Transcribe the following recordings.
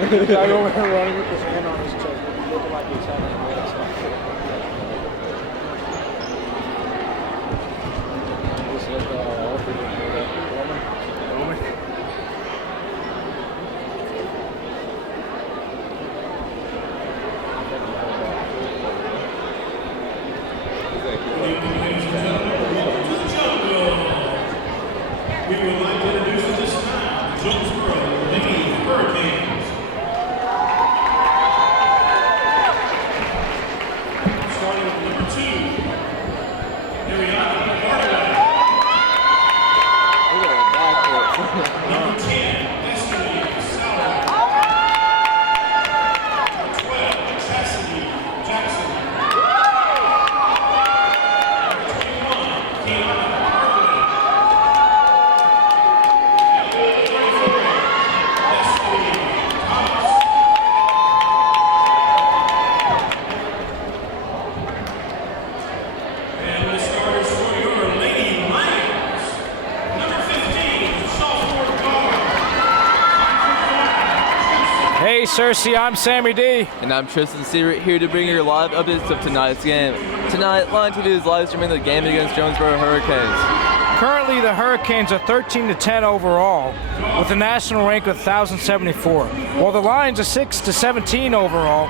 The guy over here running with his hand on his chest, looking like he's having a great stuff. We would like to introduce at this time the Jonesboro Hurricanes. Starting with number 2, number 10, Destiny Sauer. Number 12, Chastity Jackson. Number 21, Kiana. Hey, Cersei, I'm Sammy D. And I'm Tristan Sievert, here to bring you live updates of tonight's game. Tonight, Line TV is live streaming the game against Jonesboro Hurricanes. Currently, the Hurricanes are 13-10 overall, with a national rank of 1,074, while the Lions are 6-17 overall,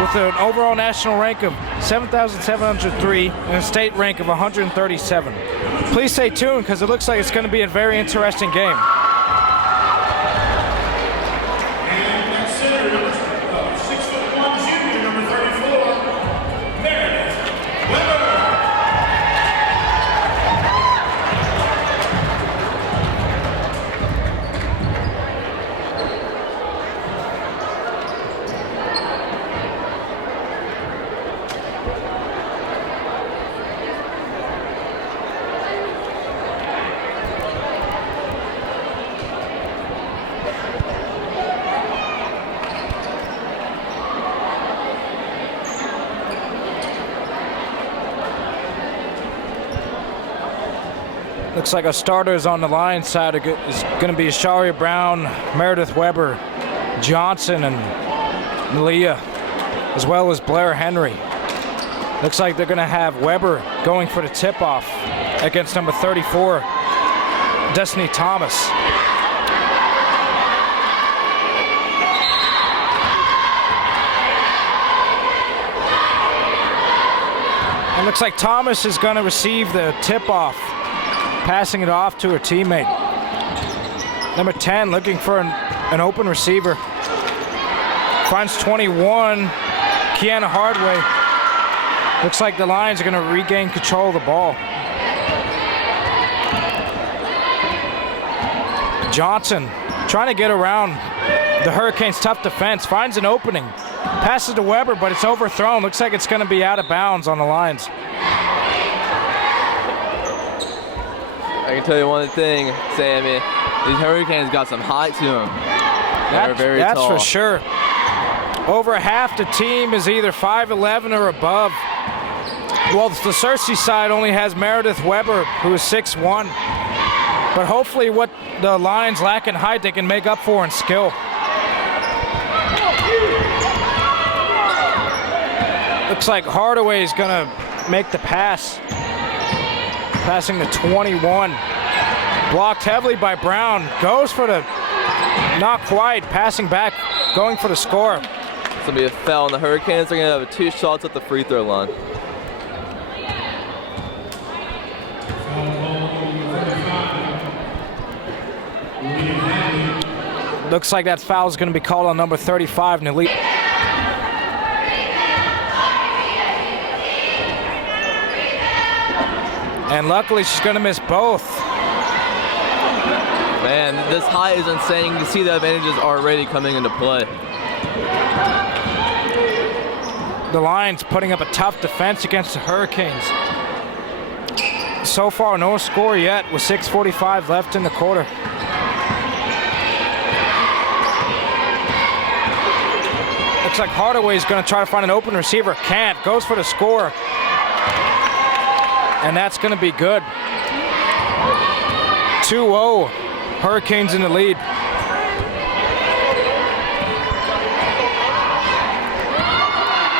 with an overall national rank of 7,703 and a state rank of 137. Please stay tuned, because it looks like it's going to be a very interesting game. Looks like our starters on the Lions side is going to be Sharia Brown, Meredith Weber, Johnson, and Malia, as well as Blair Henry. Looks like they're going to have Weber going for the tip-off against number 34, Destiny Thomas. It looks like Thomas is going to receive the tip-off, passing it off to her teammate. Number 10 looking for an open receiver. Finds 21, Kiana Hardway. Looks like the Lions are going to regain control of the ball. Johnson trying to get around the Hurricanes' tough defense. Finds an opening. Passes to Weber, but it's overthrown. Looks like it's going to be out of bounds on the Lions. I can tell you one thing, Sammy. These Hurricanes got some height to them. They're very that's tall. For sure. Over half the team is either 5'11" or above. Well, the Cersei side only has Meredith Weber, who is 6'1". But hopefully what the Lions lack in height, they can make up for in skill. Looks like Hardaway is going to make the pass. Passing to 21. Blocked heavily by Brown. Goes for the, not quite, passing back, going for the score. It's going to be a foul, and the Hurricanes are going to have 2 shots at the free throw line. Looks like that foul is going to be called on number 35, Nali. And luckily, she's going to miss both. Man, this height is insane. You can see the advantages already coming into play. The Lions putting up a tough defense against the Hurricanes. So far, no score yet with 6:45 left in the quarter. Looks like Hardaway's going to try to find an open receiver. Can't. Goes for the score. And that's going to be good. 2-0. Hurricanes in the lead.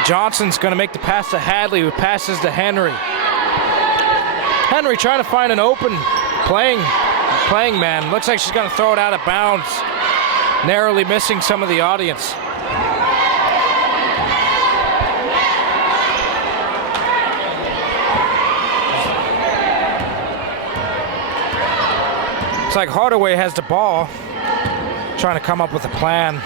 Johnson's going to make the pass to Hadley, who passes to Henry. Henry trying to find an open playing man. Looks like she's going to throw it out of bounds, narrowly missing some of the audience. It's like Hardaway has the ball, trying to come up with a plan.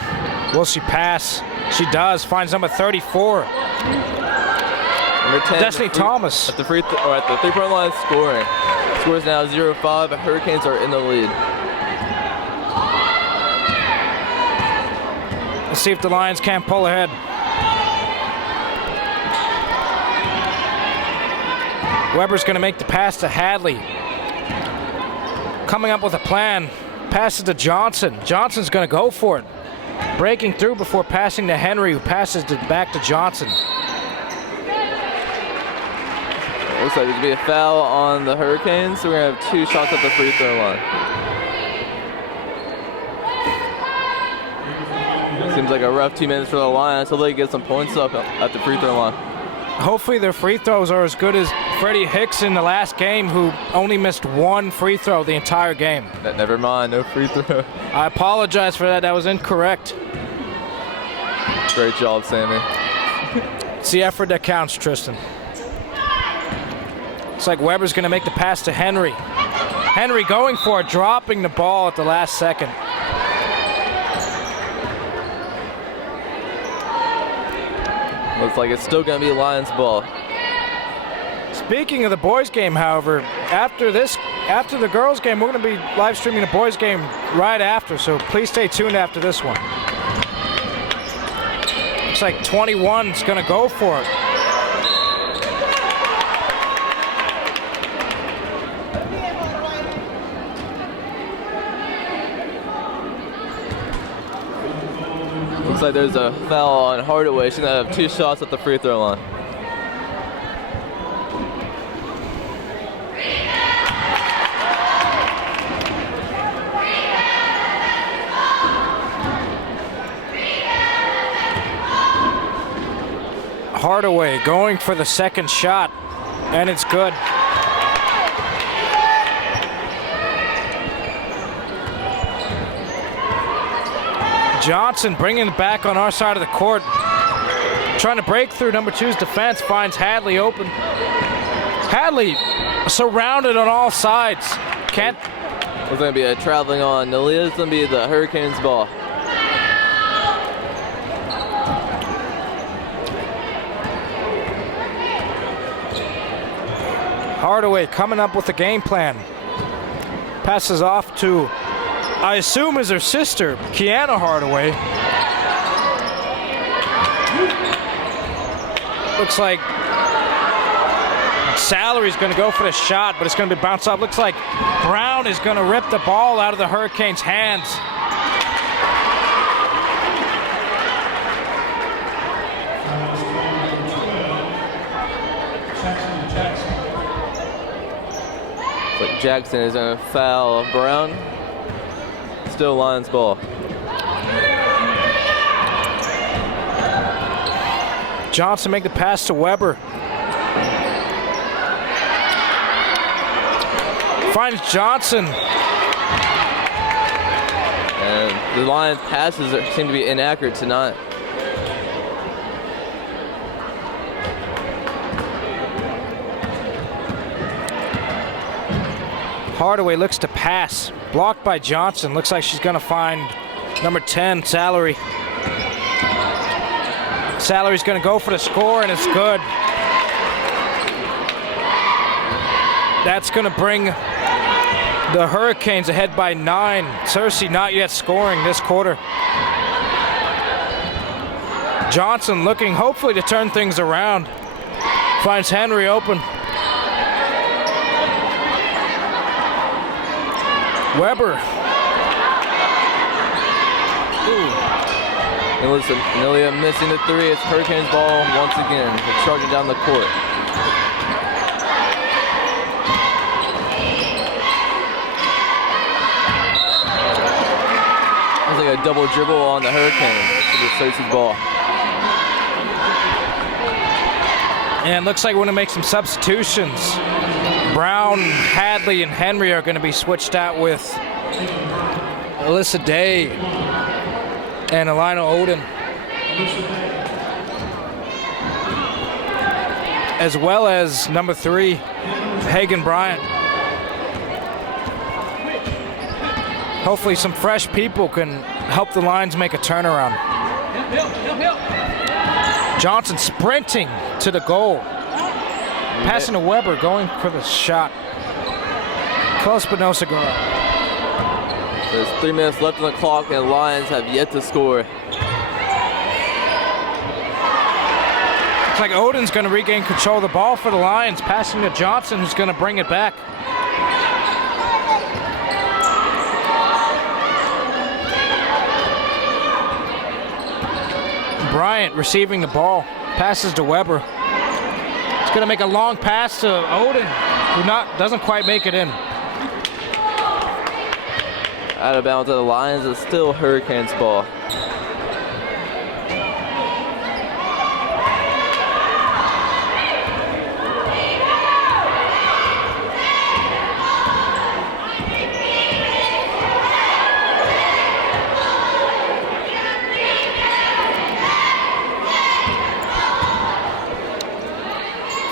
Will she pass? She does. Finds number 34. Number 10, Destiny Thomas. At the three-point line scoring. Score is now 0-5. Hurricanes are in the lead. Let's see if the Lions can't pull ahead. Weber's going to make the pass to Hadley. Coming up with a plan. Passes to Johnson. Johnson's going to go for it. Breaking through before passing to Henry, who passes back to Johnson. Looks like there's going to be a foul on the Hurricanes, so we're going to have 2 shots at the free throw line. Seems like a rough 2 minutes for the Lions until they get some points up at the free throw line. Hopefully their free throws are as good as Freddie Hicks in the last game, who only missed 1 free throw the entire game. Never mind, no free throw. I apologize for that. That was incorrect. Great job, Sammy. It's the effort that counts, Tristan. It's like Weber's going to make the pass to Henry. Henry going for it, dropping the ball at the last second. Looks like it's still going to be Lions ball. Speaking of the boys game, however, after the girls game, we're going to be live streaming the boys game right after, so please stay tuned after this one. Looks like 21's going to go for it. Looks like there's a foul on Hardaway. She's going to have 2 shots at the free throw line. Hardaway going for the second shot, and it's good. Johnson bringing it back on our side of the court. Trying to break through number 2's defense, finds Hadley open. Hadley surrounded on all sides. Can't. It's going to be a traveling on. Nalia's going to be the Hurricanes ball. Hardaway coming up with a game plan. Passes off to, I assume, is her sister, Kiana Hardaway. Looks like Salary's going to go for the shot, but it's going to be bounced off. Looks like Brown is going to rip the ball out of the Hurricanes' hands. But Jackson is going to foul Brown. Still Lions ball. Johnson make the pass to Weber. Finds Johnson. And the Lions passes seem to be inaccurate tonight. Hardaway looks to pass. Blocked by Johnson. Looks like she's going to find number 10, Salary. Salary's going to go for the score, and it's good. That's going to bring the Hurricanes ahead by 9. Cersei not yet scoring this quarter. Johnson looking hopefully to turn things around. Finds Henry open. Weber. And listen, Nelia missing the 3. It's Hurricanes ball once again. They're charging down the court. Looks like a double dribble on the Hurricanes. It's Cersei's ball. And looks like we're going to make some substitutions. Brown, Hadley, and Henry are going to be switched out with Alyssa Day and Alina Oden, as well as number 3, Hagen Bryant. Hopefully some fresh people can help the Lions make a turnaround. Johnson sprinting to the goal. Passing to Weber, going for the shot. Close but no cigar. There's 3 minutes left on the clock and Lions have yet to score. Looks like Oden's going to regain control of the ball for the Lions, passing to Johnson, who's going to bring it back. Bryant receiving the ball, passes to Weber. He's going to make a long pass to Oden, who doesn't quite make it in. Out of bounds to the Lions, it's still Hurricanes ball.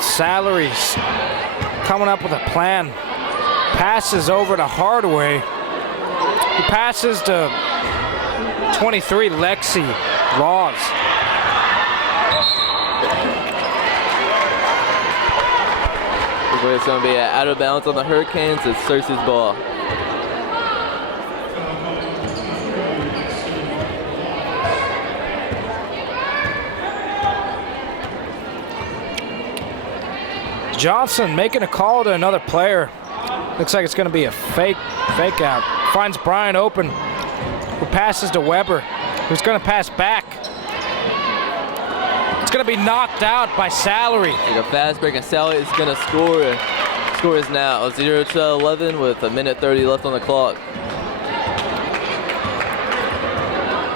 Salaries coming up with a plan. Passes over to Hardaway. He passes to 23, Lexi Laws. It's going to be out of bounds on the Hurricanes. It's Cersei's ball. Johnson making a call to another player. Looks like it's going to be a fake out. Finds Bryant open, who passes to Weber, who's going to pass back. It's going to be knocked out by Salary. Like a fast break, and Sally is going to score. Score is now 0-11 with 1:30 left on the clock.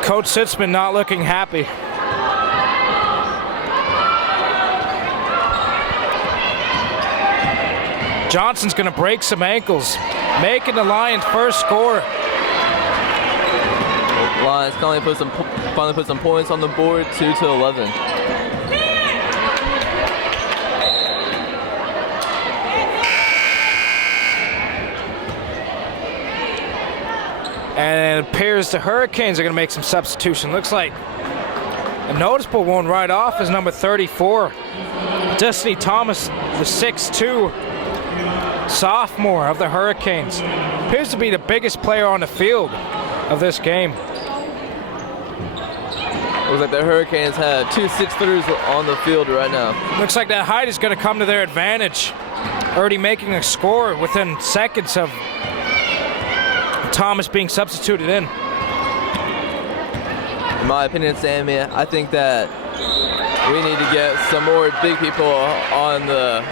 Coach Sitzman not looking happy. Johnson's going to break some ankles, making the Lions' first score. Lions finally put some points on the board, 2-11. And it appears the Hurricanes are going to make some substitution. Looks like a noticeable one right off is number 34, Destiny Thomas, the 6'2". sophomore of the Hurricanes. Appears to be the biggest player on the field of this game. Looks like the Hurricanes have 2 6-footers on the field right now. Looks like that height is going to come to their advantage. Already making a score within seconds of Thomas being substituted in. In my opinion, Sammy, I think that we need to get some more big people on the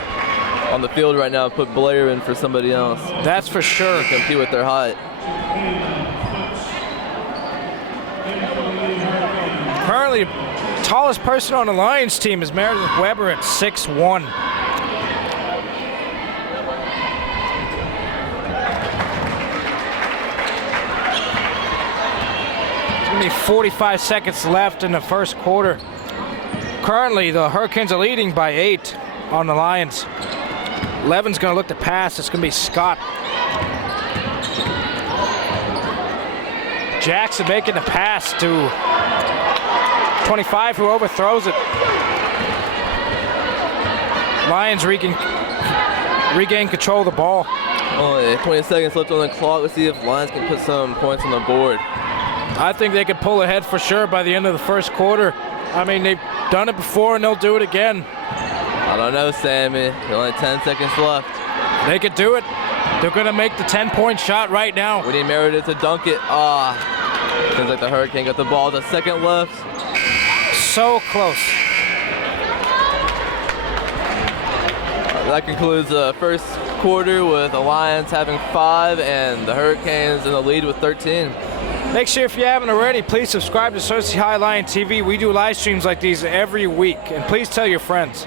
field right now. Put Blair in for somebody else. That's for sure. To compete with their height. Currently, tallest person on the Lions team is Meredith Weber at 6'1". There's going to be 45 seconds left in the first quarter. Currently, the Hurricanes are leading by 8 on the Lions. Levin's going to look to pass. It's going to be Scott. Jackson making the pass to 25, who overthrows it. Lions regain control of the ball. Only 20 seconds left on the clock. Let's see if Lions can put some points on the board. I think they could pull ahead for sure by the end of the first quarter. I mean, they've done it before and they'll do it again. I don't know, Sammy. Only 10 seconds left. They could do it. They're going to make the 10-point shot right now. We need Meredith to dunk it. Seems like the Hurricane got the ball. The second left. So close. That concludes the first quarter with the Lions having 5 and the Hurricanes in the lead with 13. Make sure, if you haven't already, please subscribe to Cersei High Lion TV. We do live streams like these every week, and please tell your friends.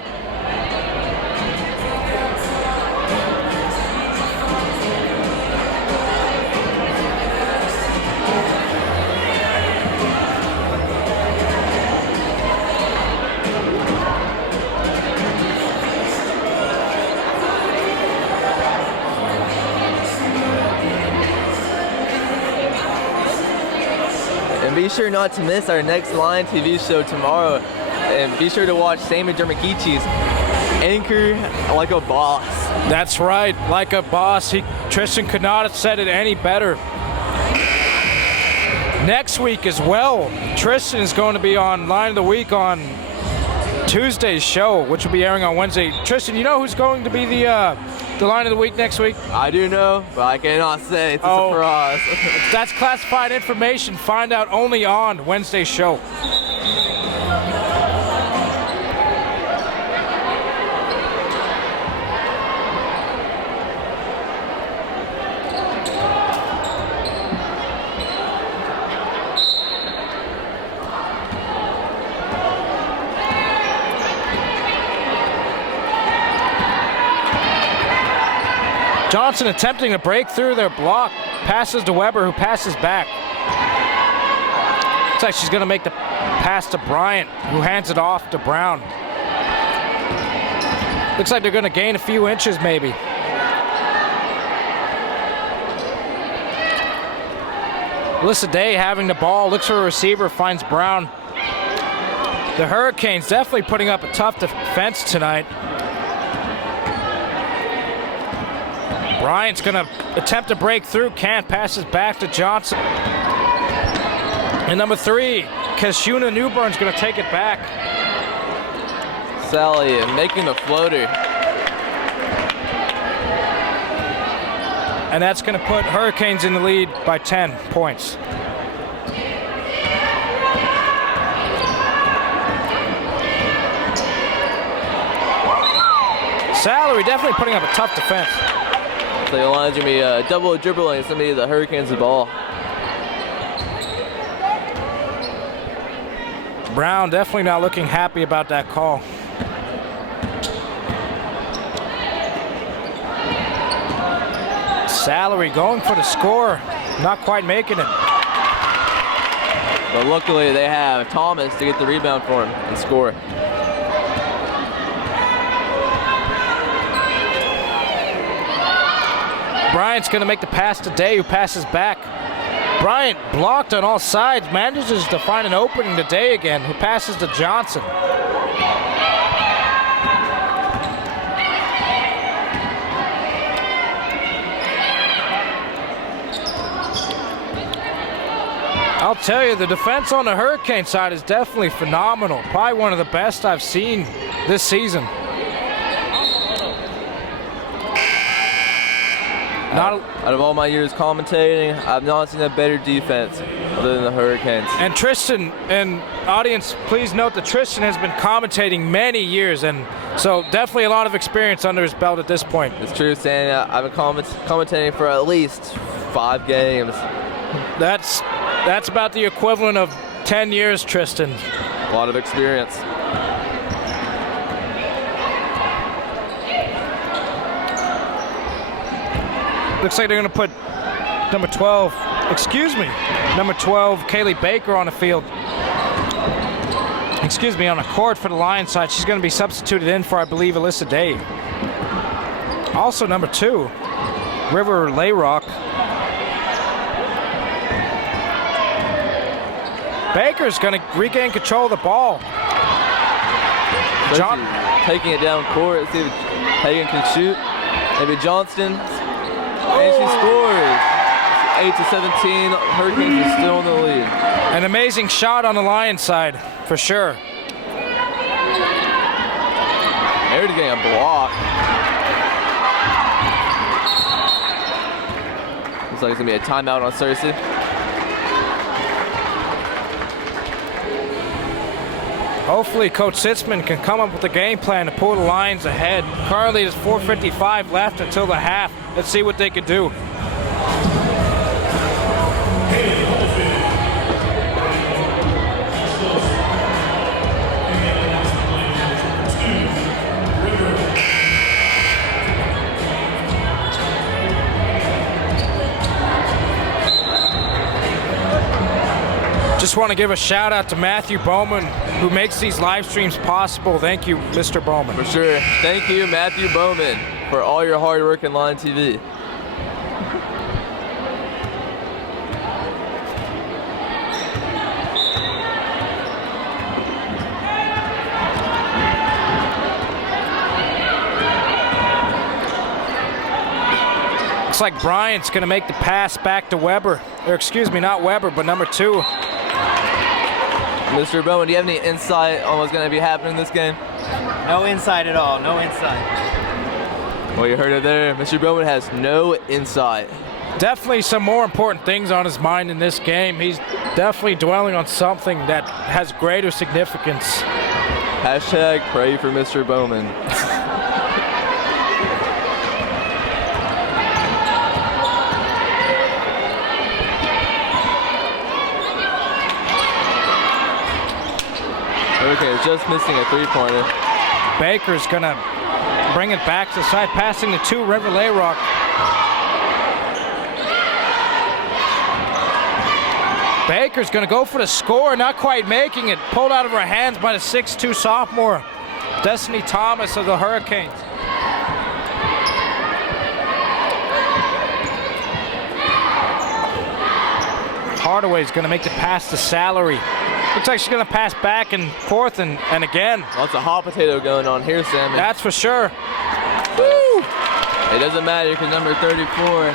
And be sure not to miss our next Lion TV show tomorrow. And be sure to watch Sammy Dermakichi's Anchor Like a Boss. That's right, like a boss. Tristan could not have said it any better. Next week as well, Tristan is going to be on Line of the Week on Tuesday's show, which will be airing on Wednesday. Tristan, you know who's going to be the Line of the Week next week? I do know, but I cannot say. It's a surprise. That's classified information. Find out only on Wednesday's show. Johnson attempting to break through their block. Passes to Weber, who passes back. Looks like she's going to make the pass to Bryant, who hands it off to Brown. Looks like they're going to gain a few inches, maybe. Alyssa Day having the ball, looks for a receiver, finds Brown. The Hurricanes definitely putting up a tough defense tonight. Bryant's going to attempt to break through, can't, passes back to Johnson. And number 3, Keshuna Newburn's going to take it back. Sally making the floater. And that's going to put Hurricanes in the lead by 10 points. Salary definitely putting up a tough defense. So the Lions are going to be double dribbling somebody of the Hurricanes the ball. Brown definitely not looking happy about that call. Salary going for the score, not quite making it. But luckily they have Thomas to get the rebound for him and score. Bryant's going to make the pass to Day, who passes back. Bryant blocked on all sides, manages to find an opening to Day again, who passes to Johnson. I'll tell you, the defense on the Hurricane side is definitely phenomenal. Probably one of the best I've seen this season. Out of all my years commentating, I've not seen a better defense other than the Hurricanes. And Tristan, and audience, please note that Tristan has been commentating many years, and so definitely a lot of experience under his belt at this point. It's true, Stan. I've been commentating for at least 5 games. That's about the equivalent of 10 years, Tristan. A lot of experience. Looks like they're going to put number 12, Kaylee Baker on the field. On the court for the Lions side. She's going to be substituted in for, I believe, Alyssa Day. Also number 2, River Layrock. Baker's going to regain control of the ball. John taking it down court. See if Hagan can shoot. Maybe Johnston. And she scores. 8-17. Hurricanes are still in the lead. An amazing shot on the Lions side, for sure. They're getting a block. Looks like it's going to be a timeout on Cersei. Hopefully Coach Sitzman can come up with a game plan to pull the Lions ahead. Currently there's 4:55 left until the half. Let's see what they can do. Just want to give a shout out to Matthew Bowman, who makes these live streams possible. Thank you, Mr. Bowman. For sure. Thank you, Matthew Bowman, for all your hard work in Lion TV. Looks like Bryant's going to make the pass back to Weber. Or excuse me, not Weber, but number 2. Mr. Bowman, do you have any insight on what's going to be happening in this game? No insight at all. No insight. Well, you heard it there. Mr. Bowman has no insight. Definitely some more important things on his mind in this game. He's definitely dwelling on something that has greater significance. Hashtag pray for Mr. Bowman. Okay, just missing a 3-pointer. Baker's going to bring it back to the side, passing to 2, River Layrock. Baker's going to go for the score, not quite making it. Pulled out of her hands by the 6'2 sophomore, Destiny Thomas of the Hurricanes. Hardaway's going to make the pass to Salary. Looks like she's going to pass back and forth and again. Lots of hot potato going on here, Sam. That's for sure. Woo! It doesn't matter because number 34,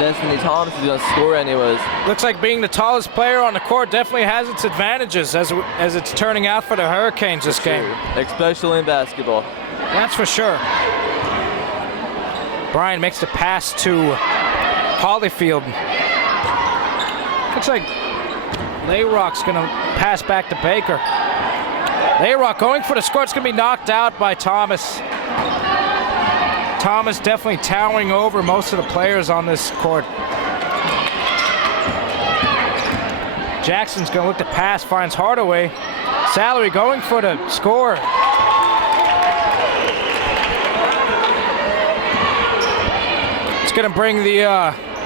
Destiny Thomas, is going to score anyways. Looks like being the tallest player on the court definitely has its advantages as it's turning out for the Hurricanes this game. Especially in basketball. That's for sure. Brian makes the pass to Hollyfield. Looks like Layrock's going to pass back to Baker. Layrock going for the score. It's going to be knocked out by Thomas. Thomas definitely towering over most of the players on this court. Jackson's going to look to pass, finds Hardaway. Salary going for the score. It's going to bring the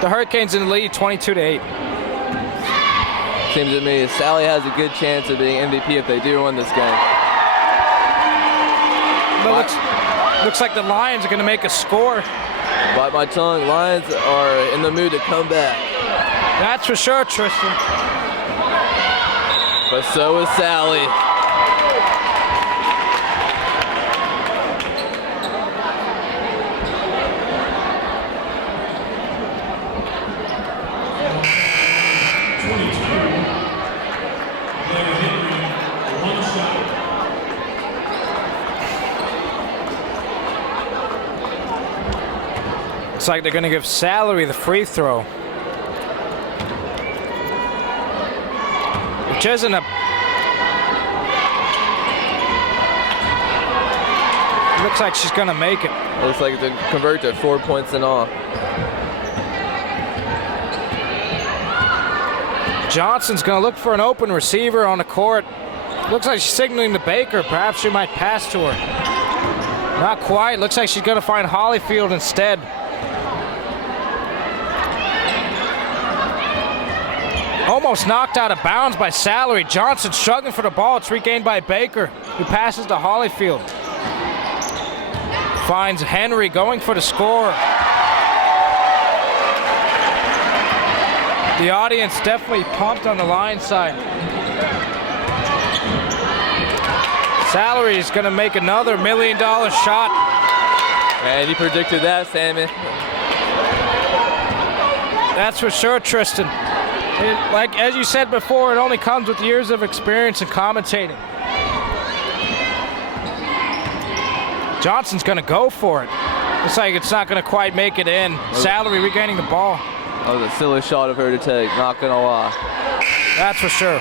Hurricanes in the lead, 22-8. Seems to me Sally has a good chance of being MVP if they do win this game. But looks like the Lions are going to make a score. Bite my tongue, Lions are in the mood to come back. That's for sure, Tristan. But so is Sally. Looks like they're going to give Salary the free throw. Which isn't a... Looks like she's going to make it. Looks like to convert to 4 points in all. Johnson's going to look for an open receiver on the court. Looks like she's signaling to Baker. Perhaps she might pass to her. Not quite. Looks like she's going to find Hollyfield instead. Almost knocked out of bounds by Salary. Johnson struggling for the ball. It's regained by Baker, who passes to Hollyfield. Finds Henry going for the score. The audience definitely pumped on the Lions side. Salary is going to make another $1 million shot. And he predicted that, Sammy. That's for sure, Tristan. Like as you said before, it only comes with years of experience in commentating. Johnson's going to go for it. Looks like it's not going to quite make it in. Salary regaining the ball. That was a silly shot of her to take, not going to lie. That's for sure.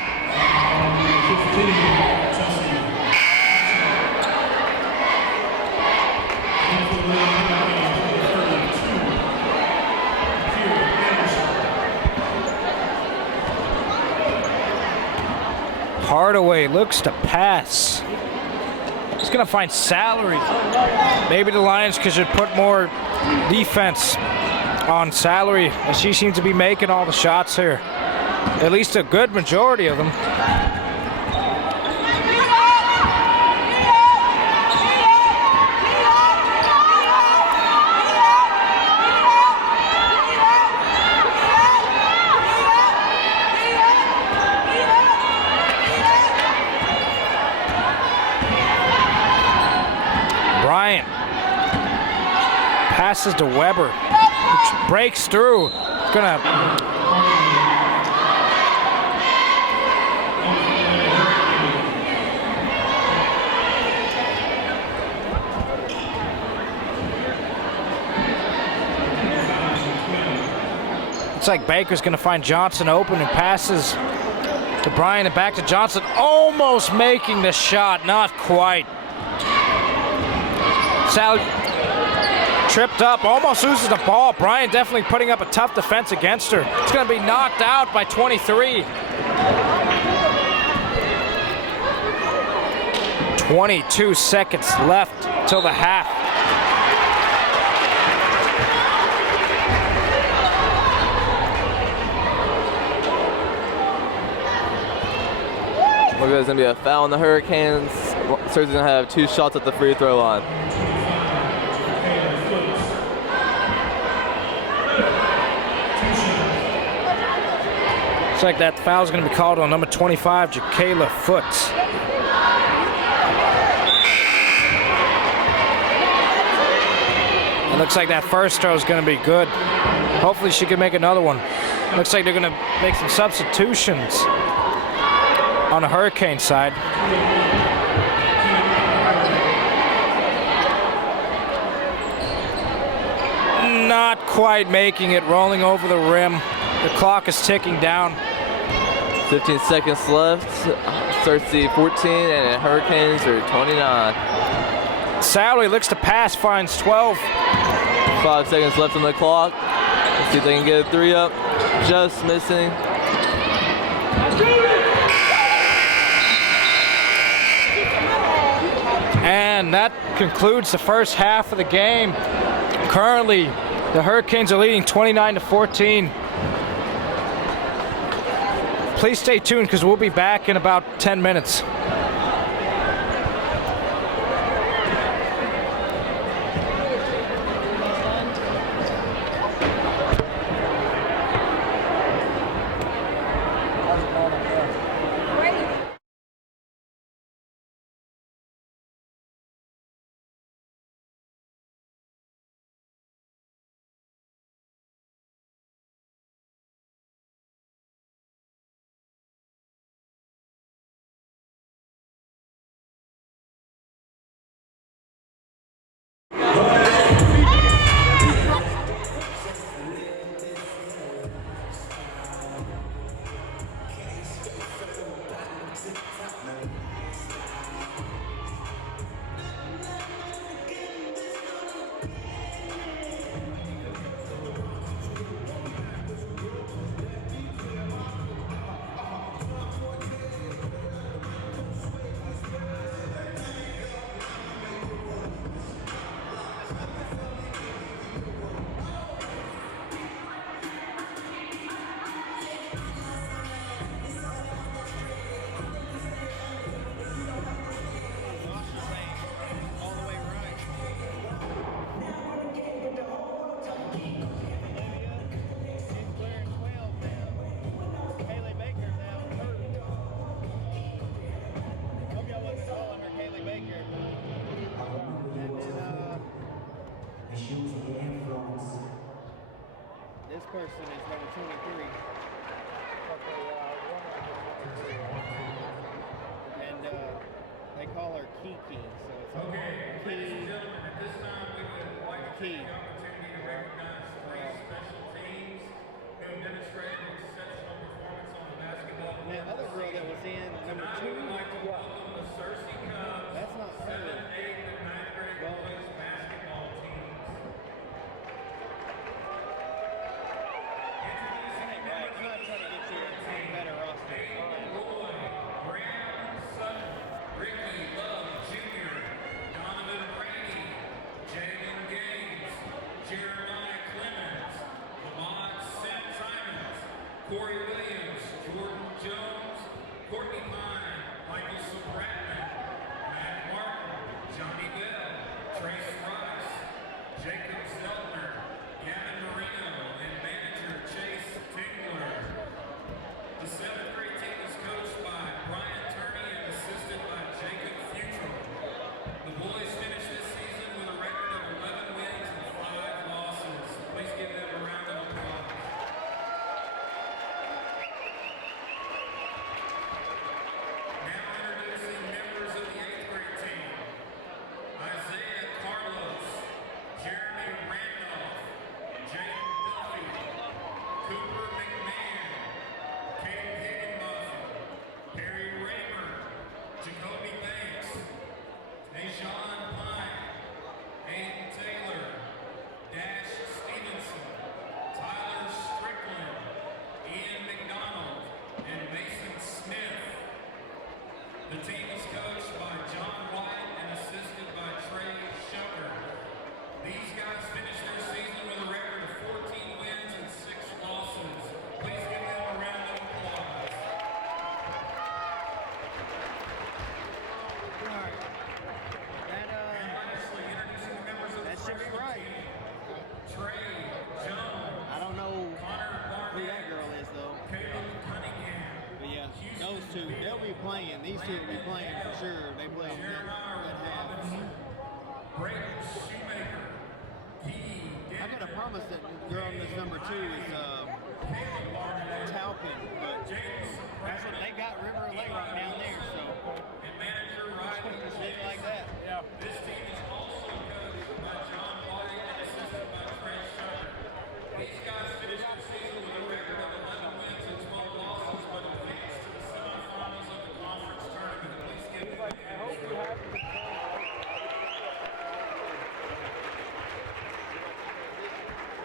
Hardaway looks to pass. He's going to find Salary. Maybe the Lions should put more defense on Salary, as she seems to be making all the shots here. At least a good majority of them. Bryant passes to Weber, who breaks through. Gonna looks like Baker's gonna find Johnson open and passes to Bryan and back to Johnson, almost making the shot, not quite. Sally tripped up, almost loses the ball. Bryan definitely putting up a tough defense against her. It's gonna be knocked out by 23. 22 seconds left till the half. Looks like there's gonna be a foul on the Hurricanes. Surgeon's gonna have 2 shots at the free throw line. Looks like that foul's going to be called on number 25, Jacayla Foots. It looks like that first throw is going to be good. Hopefully she can make another one. Looks like they're going to make some substitutions on the Hurricane side. Not quite making it, rolling over the rim. The clock is ticking down. 15 seconds left. Starts the 14 and Hurricanes are 29. Sally looks to pass, finds 12. 5 seconds left on the clock. Let's see if they can get a 3 up. Just missing. And that concludes the first half of the game. Currently, the Hurricanes are leading 29-14. Please stay tuned because we'll be back in about 10 minutes. This person is number 23. And they call her Kiki, so it's Okay, ladies and Key. gentlemen, at this time we would like to take the opportunity to recognize 3 special teams who have demonstrated exceptional performance on the basketball And court. that other girl that was in number Tonight 2, we would like to welcome the Cersei Cubs, that's not 7th, her. 8th, and 9th grade Well, boys basketball teams. Right, I'm not trying to get you a better roster. Roy, Graham Sutton, Ricky Love Jr., Donovan Rainey, Jalen Gaines, The team is coached by John White and assisted by Trey Shucker. These guys finished their season with a record of 14 wins and 6 losses. Please give them a round of applause. And lastly, introducing the members of the That should be freshman right. team. Trey Jones. I don't know Connor who that Barnett. girl is though. Caleb Cunningham. But yeah, those two, they'll be playing. These two will be playing for sure. They play Jeremiah that half. Robinson. Brayden Shoemaker. I got to promise that girl in this number 2 is Caleb Barnett. Talcott, but that's what they got River Lake right down there. So And manager Riley. just leave it like that. Yeah. This team is also coached by John White and assisted by Trey Shutter. These guys finished their season with a record of 11 wins and 12 losses, but advanced to the semifinals of the conference tournament. Please give them a hand.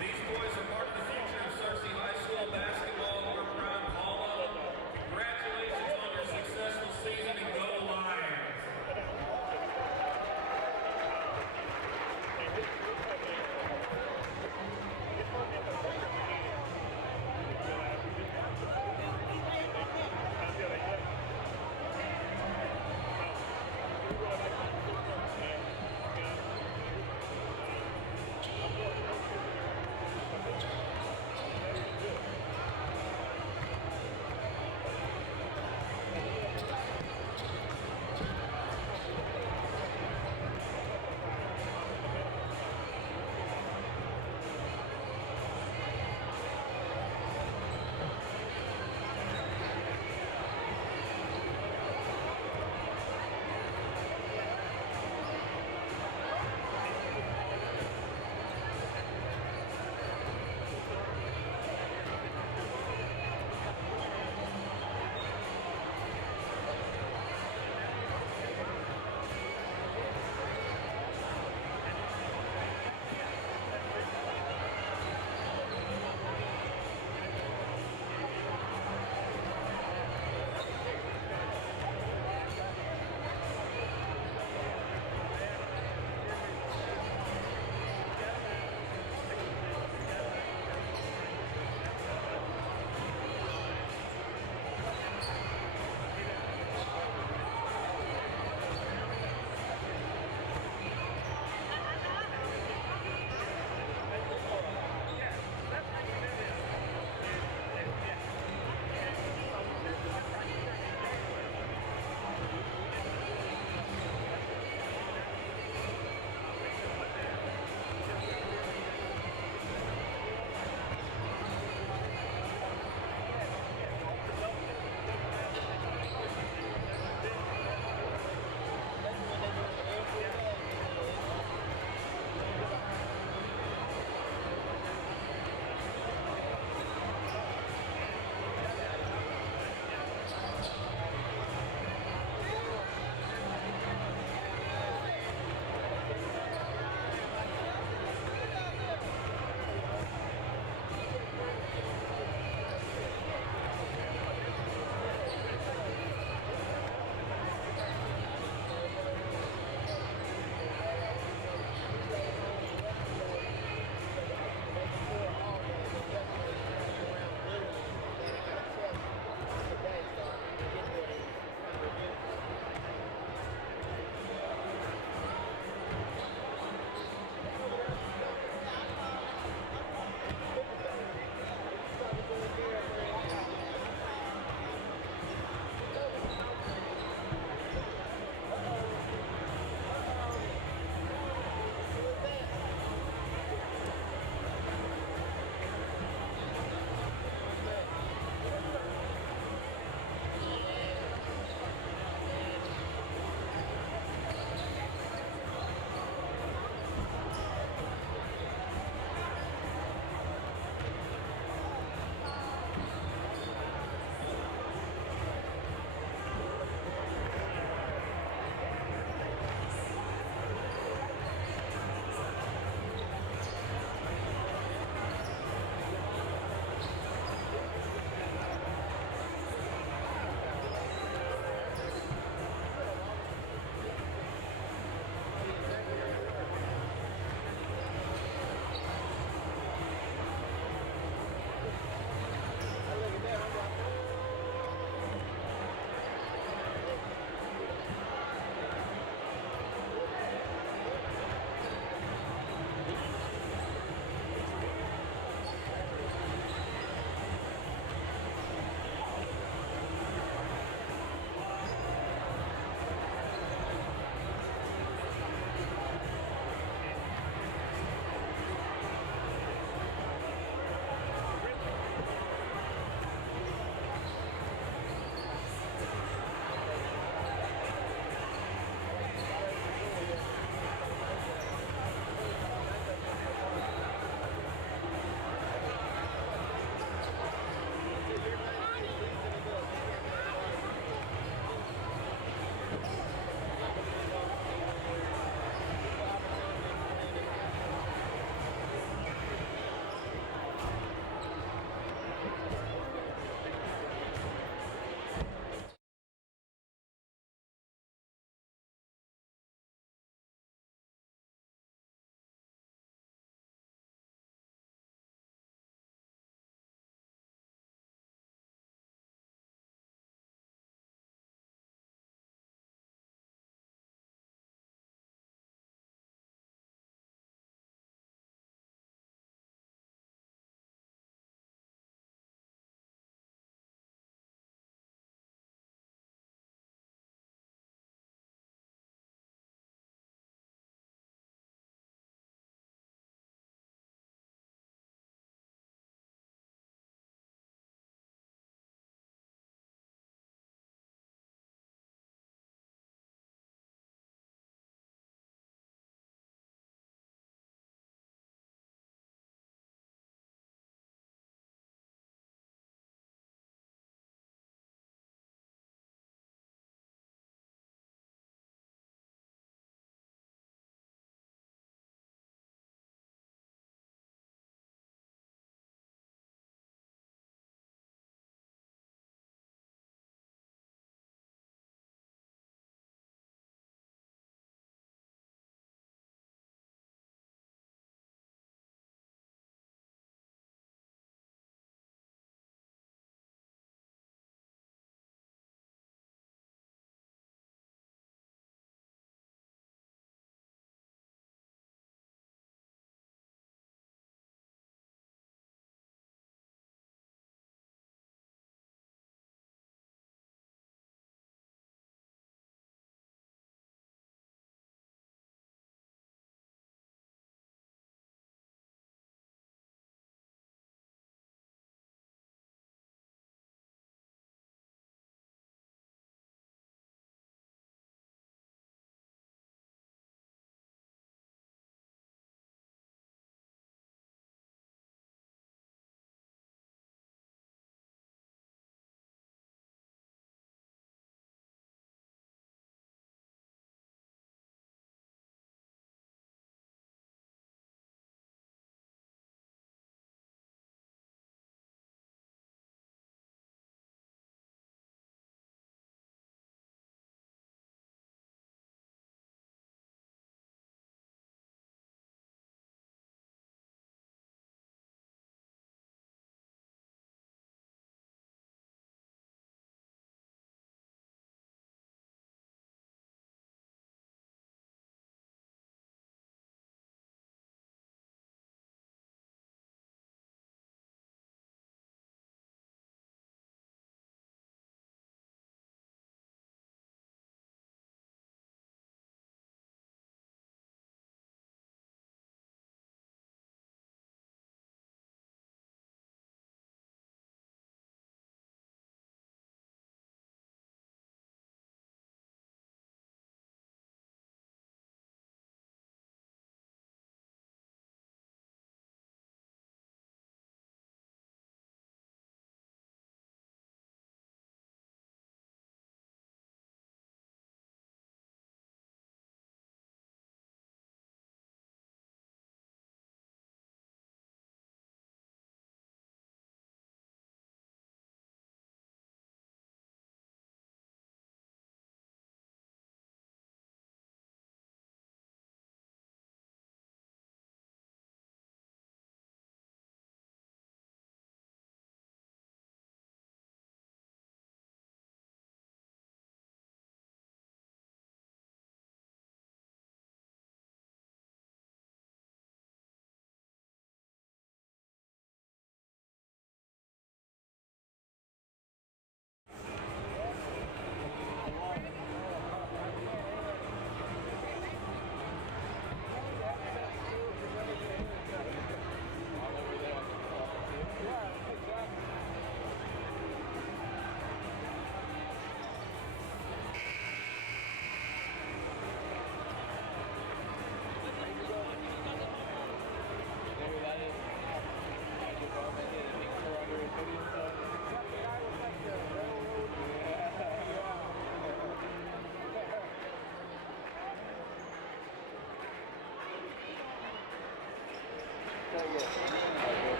These boys are part of the future of Searcy High School basketball. We're proud. Paula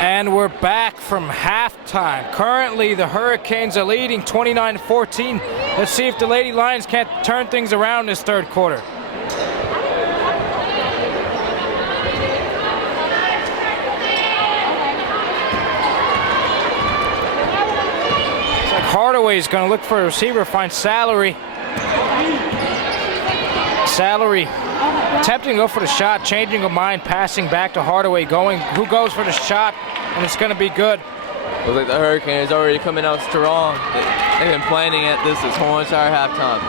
And we're back from halftime. Currently, the Hurricanes are leading 29-14. Let's see if the Lady Lions can't turn things around this third quarter. Hardaway's going to look for a receiver, find Salary. Salary attempting to go for the shot, changing of mind, passing back to Hardaway, who goes for the shot, and it's going to be good. Looks like the Hurricanes already coming out strong. They've been planning it this whole entire halftime.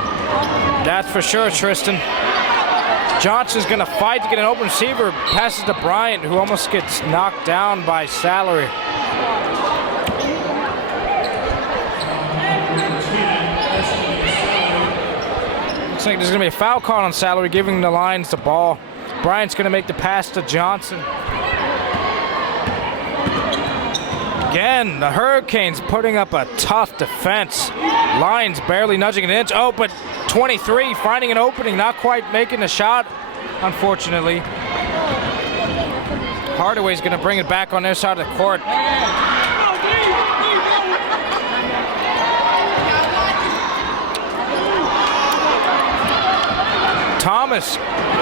That's for sure, Tristan. Johnson's going to fight to get an open receiver, passes to Bryant, who almost gets knocked down by Salary. Looks like there's going to be a foul call on Salary, giving the Lions the ball. Bryant's going to make the pass to Johnson. Again, the Hurricanes putting up a tough defense. Lions barely nudging an inch. Oh, but 23 finding an opening, not quite making the shot, unfortunately. Hardaway's going to bring it back on their side of the court. Thomas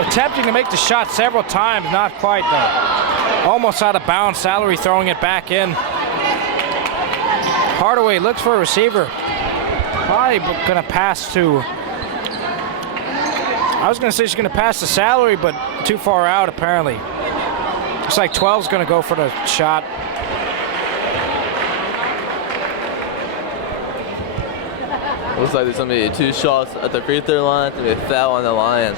attempting to make the shot several times, not quite though. Almost out of bounds, Salary throwing it back in. Hardaway looks for a receiver. Probably gonna pass to, I was gonna say she's gonna pass to Salary, but too far out apparently. Looks like 12's gonna go for the shot. Looks like there's gonna be 2 shots at the free throw line, to be a foul on the Lions.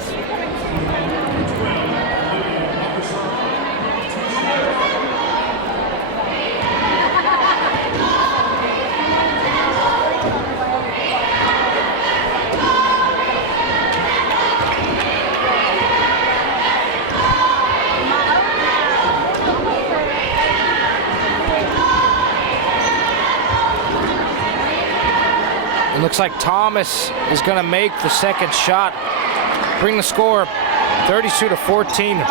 It looks like Thomas is going to make the second shot, bring the score 32-14.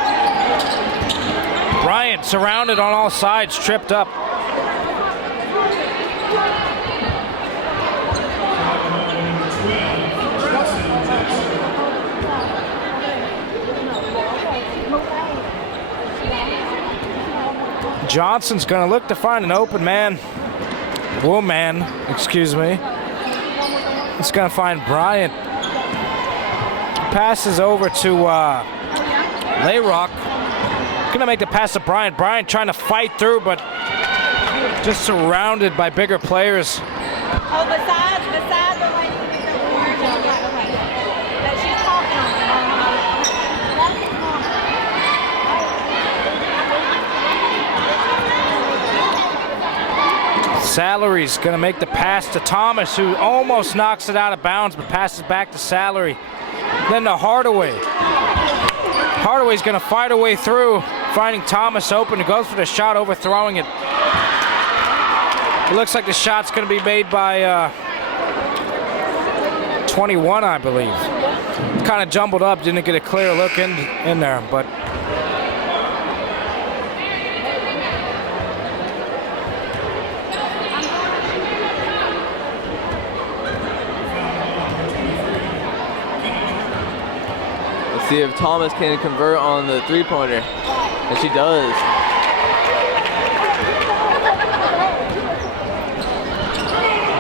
Bryant surrounded on all sides, tripped up. Johnson's going to look to find an open woman, excuse me. It's going to find Bryant. Passes over to Layrock. Going to make the pass to Bryant. Bryant trying to fight through, but just surrounded by bigger players. Oh, beside the lady with the orange. Okay. But she's talking on Salary's going to make the pass to Thomas, who almost knocks it out of bounds, but passes back to Salary. Then to Hardaway. Hardaway's going to fight her way through, finding Thomas open. He goes for the shot, overthrowing it. It looks like the shot's going to be made by 21, I believe. Kind of jumbled up, didn't get a clear look in there, but see if Thomas can convert on the three-pointer, and she does.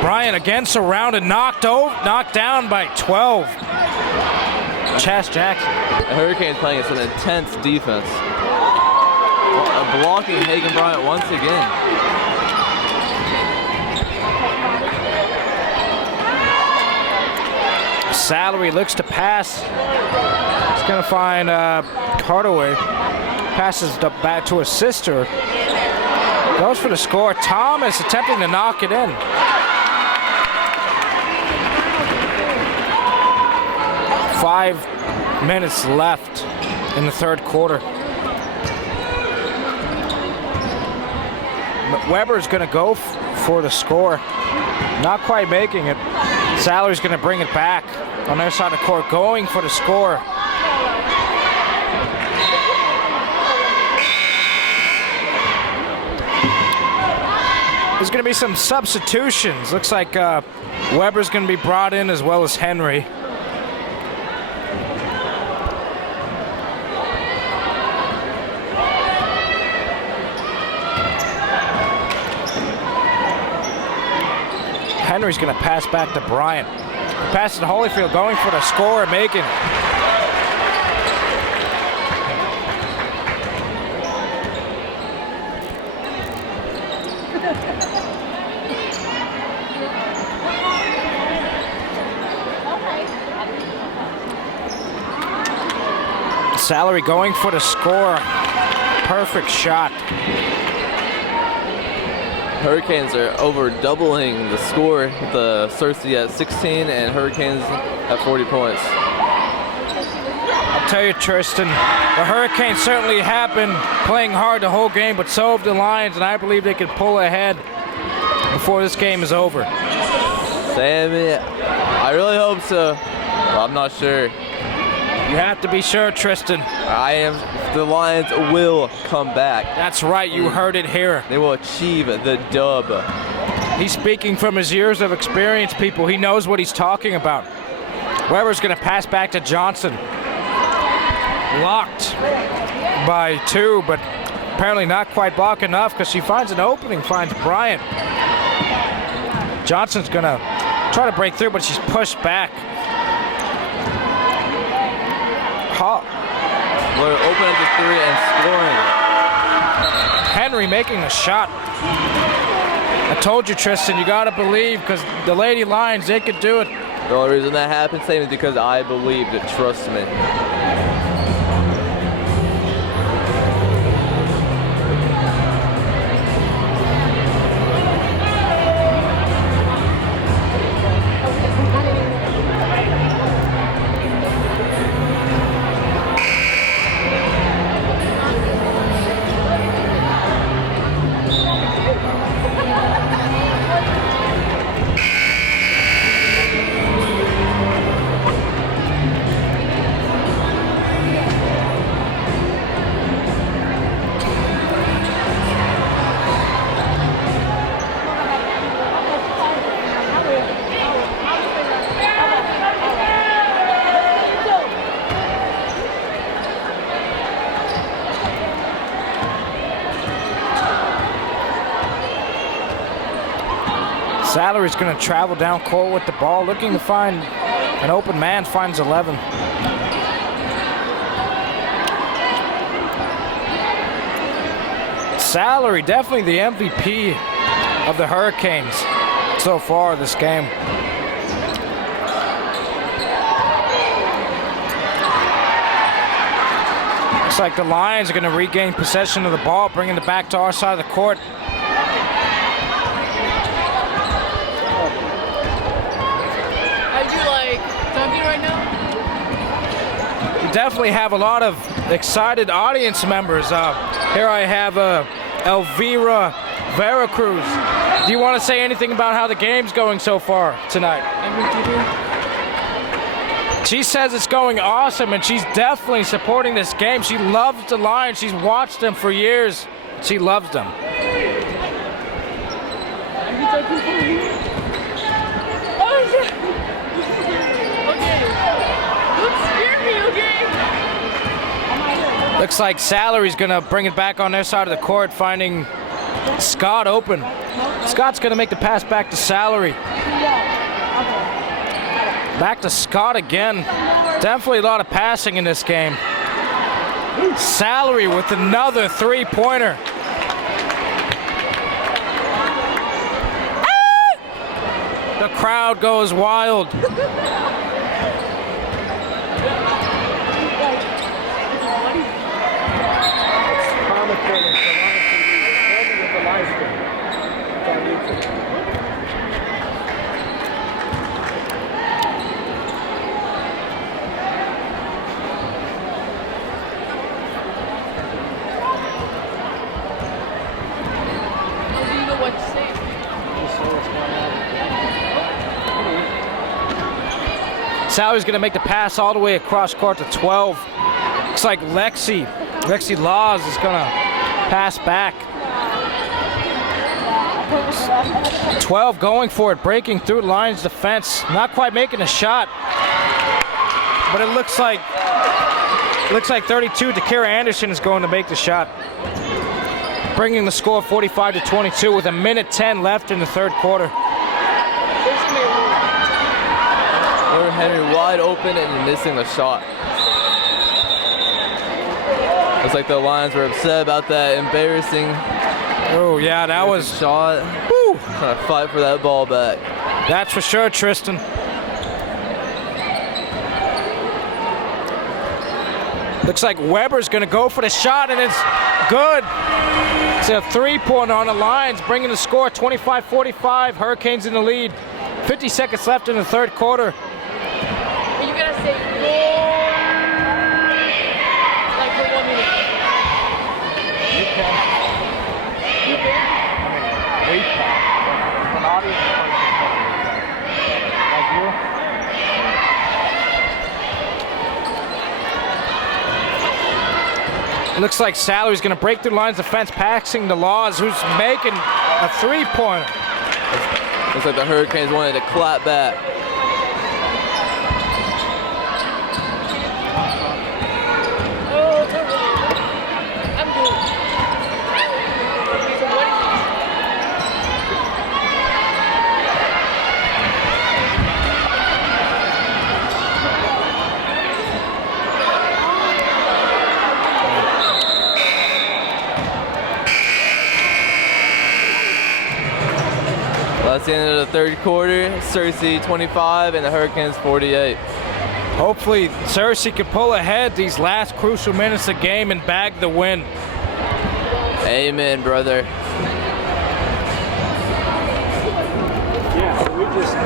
Bryant again surrounded, knocked down by 12. Chas Jackson. The Hurricanes playing some intense defense. Blocking Hagen Bryant once again. Salary looks to pass. He's going to find Hardaway. Passes back to his sister. Goes for the score. Thomas attempting to knock it in. Five minutes left in the third quarter. Weber's going to go for the score. Not quite making it. Salary's going to bring it back on their side of the court, going for the score. There's going to be some substitutions. Looks like Weber's going to be brought in as well as Henry. Henry's going to pass back to Bryant. Passes to Holyfield, going for the score and making it. Salary going for the score. Perfect shot. Hurricanes are over doubling the score with the Cersei at 16 and Hurricanes at 40 points. I'll tell you, Tristan, the Hurricanes certainly have been playing hard the whole game, but so have the Lions, and I believe they can pull ahead before this game is over. Sammy, I really hope so. Well, I'm not sure. You have to be sure, Tristan. I am. The Lions will come back. That's right, you heard it here. They will achieve the dub. He's speaking from his years of experience, people. He knows what he's talking about. Weber's going to pass back to Johnson. Blocked by two, but apparently not quite blocked enough because she finds an opening, finds Bryant. Johnson's going to try to break through, but she's pushed back. We're open at the three and scoring. Henry making the shot. I told you, Tristan, you got to believe because the Lady Lions, they could do it. The only reason that happened, Sam, is because I believed it. Trust me. Salary's going to travel down court with the ball, looking to find an open man, finds 11. Salary, definitely the MVP of the Hurricanes so far this game. Looks like the Lions are going to regain possession of the ball, bringing it back to our side of the court. Definitely have a lot of excited audience members. Here I have Elvira Veracruz. Do you want to say anything about how the game's going so far tonight? She says it's going awesome, and she's definitely supporting this game. She loves the Lions. She's watched them for years. She loves them. Looks like Salary's going to bring it back on their side of the court, finding Scott open. Scott's going to make the pass back to Salary. Back to Scott again. Definitely a lot of passing in this game. Salary with another three-pointer. The crowd goes wild. Salary's going to make the pass all the way across court to 12. Looks like Lexi Laws is going to pass back. 12 going for it, breaking through Lions defense. Not quite making a shot, but it looks like 32, Takara Anderson is going to make the shot, bringing the score 45-22 with 1:10 left in the third quarter. Henry wide open and missing the shot. Looks like the Lions were upset about that embarrassing. Oh yeah, that was shot. Woo. Trying to fight for that ball back. That's for sure, Tristan. Looks like Weber's going to go for the shot, and it's good. It's a three-pointer on the Lions, bringing the score 25-45. Hurricanes in the lead. 50 seconds left in the third quarter. You gotta say more. Like for 1 minute. You can. You can? We can. An audience like you. It looks like Salary's going to break through Lions defense, passing the Laws, who's making a three-pointer. Looks like the Hurricanes wanted to clap back. I'm good. So what? That's the end of the third quarter. Cersei 25 and the Hurricanes 48. Hopefully, Cersei can pull ahead these last crucial minutes of the game and bag the win. Amen, brother. Yeah, so we just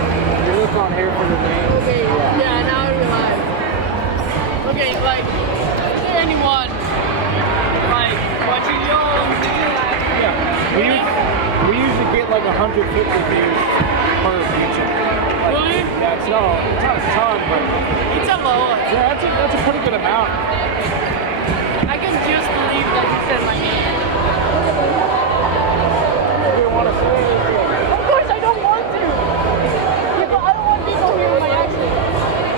look on here for the name. Okay, yeah, now I realize. Okay, like, is there anyone, like, watching young? Yeah, we usually get like 150 views per YouTube. Really? Yeah, it's not a ton, but It's a lot. yeah, that's a pretty good amount. I can just believe that you said my name. You want to say Of course, I don't want to. People, I don't want people hearing my accent.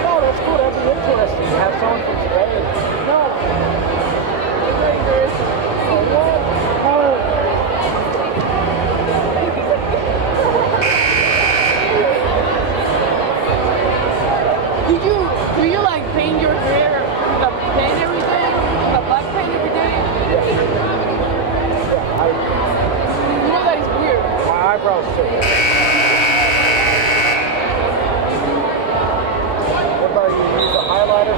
no, that's cool. That'd be interesting to have someone from Spain. No. It's very interesting. Do you like paint your hair with a paint every day? With a black paint every day? You know that is weird. My eyebrows too. What about you? Use a highlighter?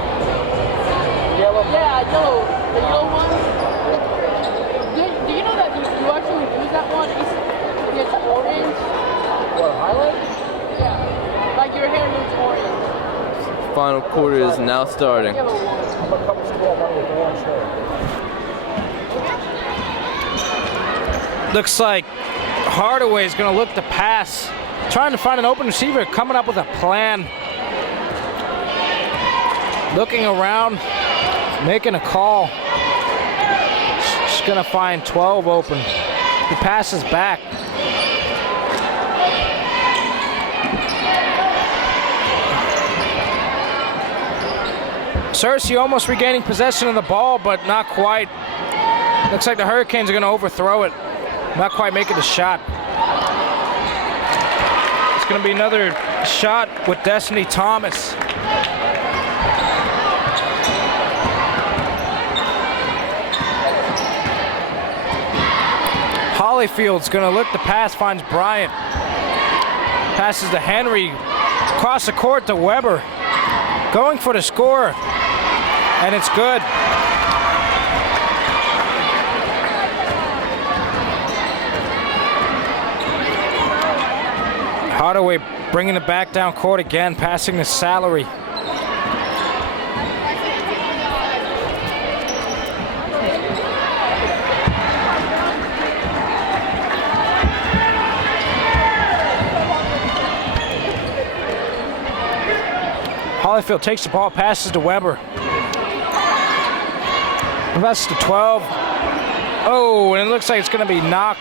Yellow? Yeah, yellow. The yellow one. Do you know that you actually use that one? It's orange. What, a highlighter? Yeah. Like your hair looks orange. Final quarter is now starting. Yellow one. I'm a couple school money with orange hair. Looks like Hardaway is going to look to pass, trying to find an open receiver, coming up with a plan. Looking around, making a call. She's going to find 12 open. He passes back. Cersei almost regaining possession of the ball, but not quite. Looks like the Hurricanes are going to overthrow it. Not quite making the shot. It's going to be another shot with Destiny Thomas. Holyfield's going to look to pass, finds Bryant. Passes to Henry. Across the court to Weber. Going for the score. And it's good. Hardaway bringing it back down court again, passing the Salary. Holyfield takes the ball, passes to Weber. That's to 12. Oh, and it looks like it's going to be knocked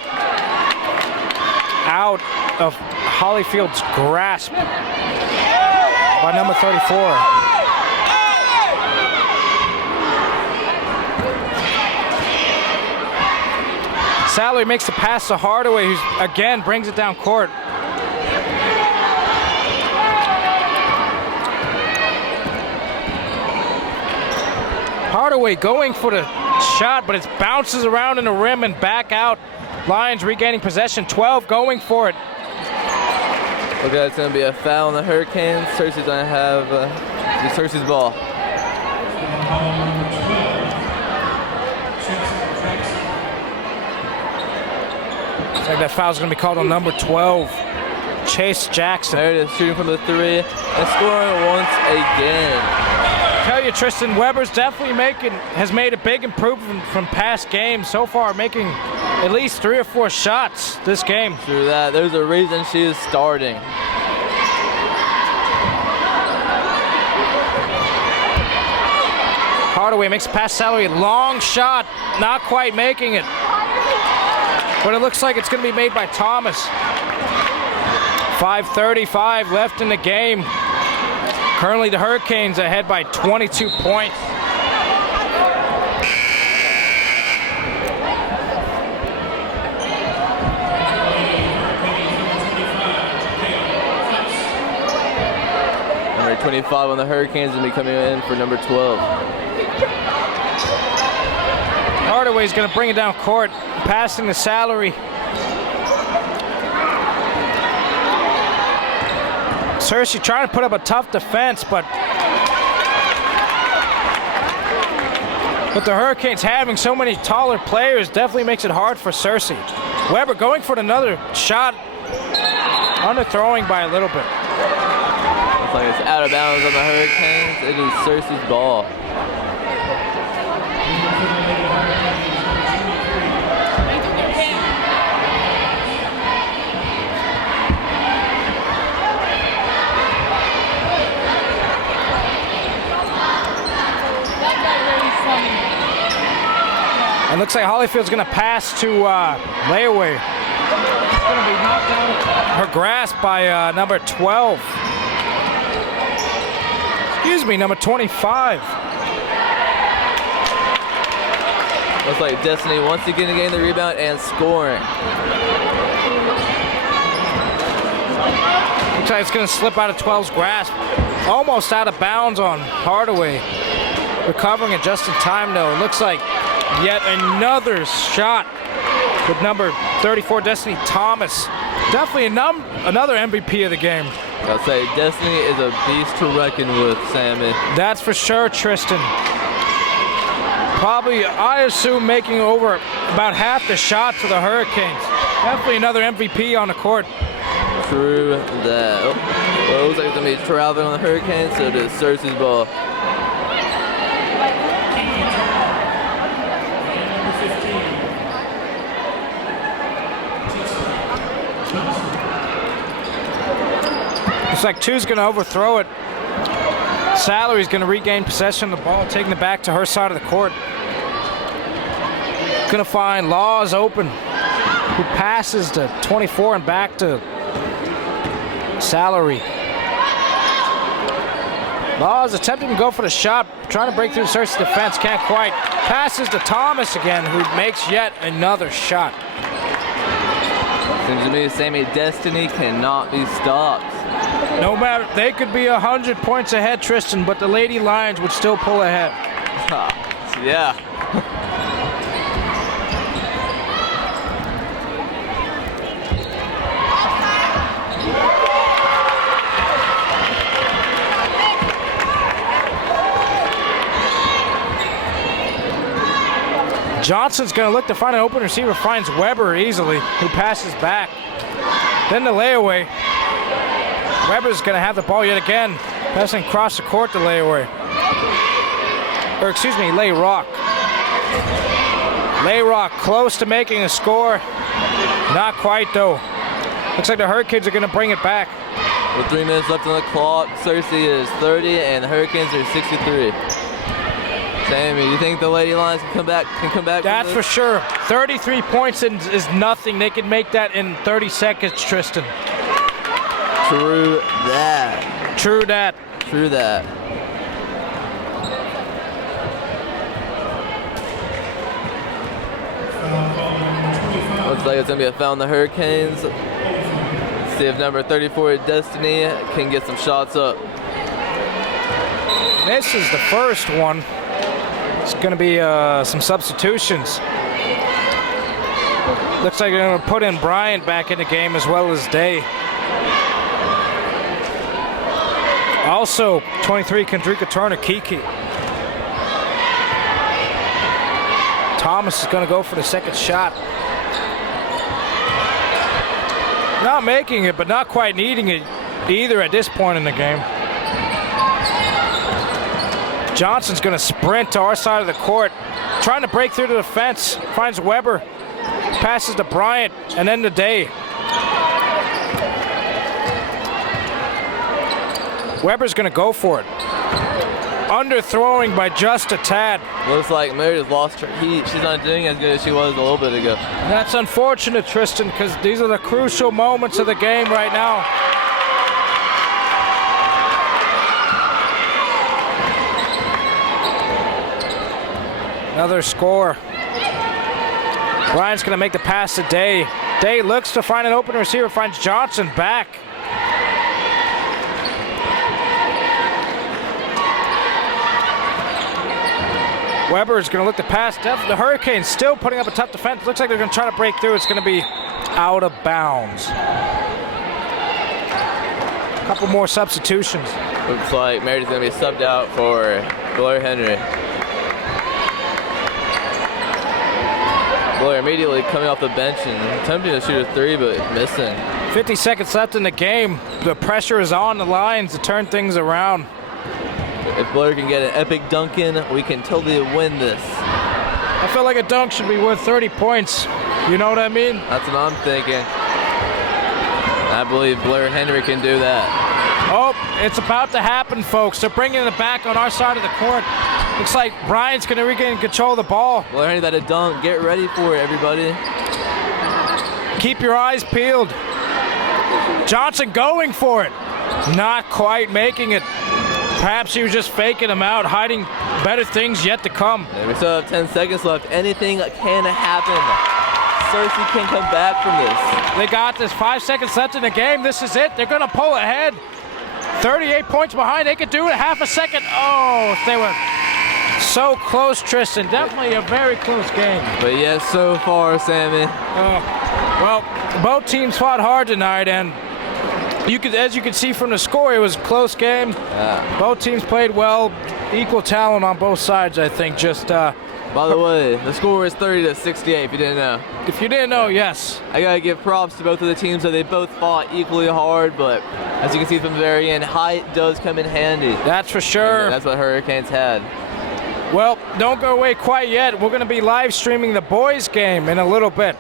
out of Holyfield's grasp by number 34. Salary makes the pass to Hardaway, who again brings it down court. Hardaway going for the shot, but it bounces around in the rim and back out. Lions regaining possession, 12 going for it. Okay, it's going to be a foul on the Hurricanes. Cersei's going to have Cersei's ball. Looks like that foul's going to be called on number 12, Chase Jackson. There it is, shooting from the three and scoring once again. Tell you, Tristan, Weber's definitely has made a big improvement from past games so far, making at least 3 or 4 shots this game. Through that, there's a reason she is starting. Hardaway makes a pass, Salary, long shot, not quite making it. But it looks like it's going to be made by Thomas. 5:35 left in the game. Currently the Hurricanes ahead by 22 points. Number 25 on the Hurricanes will be coming in for number 12. Hardaway's going to bring it down court, passing the Salary. Cersei trying to put up a tough defense, but the Hurricanes having so many taller players definitely makes it hard for Cersei. Weber going for another shot, underthrowing by a little bit. Looks like it's out of bounds on the Hurricanes. It is Cersei's ball. And looks like Holyfield's going to pass to Layaway. It's going to be knocked out of her grasp by number 12. Excuse me, number 25. Looks like Destiny once again getting the rebound and scoring. Looks like it's going to slip out of 12's grasp. Almost out of bounds on Hardaway. Recovering it just in time, though. It looks like yet another shot with number 34, Destiny Thomas. Definitely another MVP of the game. I'll say Destiny is a beast to reckon with, Sammy. That's for sure, Tristan. Probably, I assume, making over about half the shots of the Hurricanes. Definitely another MVP on the court. True that. Oh, well, it looks like it's going to be traveling on the Hurricanes, so it is Cersei's ball. Looks like two's going to overthrow it. Salary's going to regain possession of the ball, taking it back to her side of the court. Going to find Laws open, who passes to 24 and back to Salary. Laws attempting to go for the shot, trying to break through Cersei's defense, can't quite. Passes to Thomas again, who makes yet another shot. Seems to me, Sammy, Destiny cannot be stopped. No matter, they could be 100 points ahead, Tristan, but the Lady Lions would still pull ahead. Yeah. Johnson's going to look to find an open receiver, finds Weber easily, who passes back. Then the layaway. Weber's going to have the ball yet again, passing across the court to Layaway. Or excuse me, Layrock. Layrock close to making a score. Not quite though. Looks like the Hurricanes are going to bring it back. With 3 minutes left on the clock, Cersei is 30 and the Hurricanes are 63. Sammy, you think the Lady Lions can come back? That's for sure. 33 points is nothing. They can make that in 30 seconds, Tristan. True that. True that. True that. Looks like it's gonna be a foul on the Hurricanes. See if number 34 Destiny can get some shots up. This is the first one. It's going to be some substitutions. Looks like they're going to put in Bryant back in the game as well as Day. Also, 23 Kendrika Turner, Kiki. Thomas is going to go for the second shot. Not making it, but not quite needing it either at this point in the game. Johnson's going to sprint to our side of the court, trying to break through the defense. Finds Weber, passes to Bryant, and then to Day. Weber's going to go for it. Underthrowing by just a tad. Looks like Meredith lost her heat. She's not doing as good as she was a little bit ago. That's unfortunate, Tristan, because these are the crucial moments of the game right now. Another score. Bryant's going to make the pass to Day. Day looks to find an open receiver, finds Johnson back. Weber is going to look to pass. The Hurricanes still putting up a tough defense. Looks like they're going to try to break through. It's going to be out of bounds. A couple more substitutions. Looks like Meredith's going to be subbed out for Blair Henry. Blair immediately coming off the bench and attempting to shoot a 3, but missing. 50 seconds left in the game. The pressure is on the Lions to turn things around. If Blair can get an epic dunk in, we can totally win this. I feel like a dunk should be worth 30 points. You know what I mean? That's what I'm thinking. I believe Blair Henry can do that. Oh, it's about to happen, folks. They're bringing it back on our side of the court. Looks like Bryant's going to regain control of the ball. Blair Henry, that a dunk. Get ready for it, everybody. Keep your eyes peeled. Johnson going for it. Not quite making it. Perhaps he was just faking him out, hiding better things yet to come. And we still have 10 seconds left. Anything can happen. Cersei can come back from this. They got this. 5 seconds left in the game. This is it. They're going to pull ahead. 38 points behind. They could do it in half a second. Oh, they were so close, Tristan. Definitely a very close game. But yes, so far, Sammy. Well, both teams fought hard tonight, and as you can see from the score, it was a close game. Both teams played well. Equal talent on both sides, I think. By the way, the score is 30-68, if you didn't know. If you didn't know, yes. I gotta give props to both of the teams, so they both fought equally hard, but as you can see from the very end, height does come in handy. That's for sure. And that's what Hurricanes had. Well, don't go away quite yet. We're going to be live streaming the boys' game in a little bit.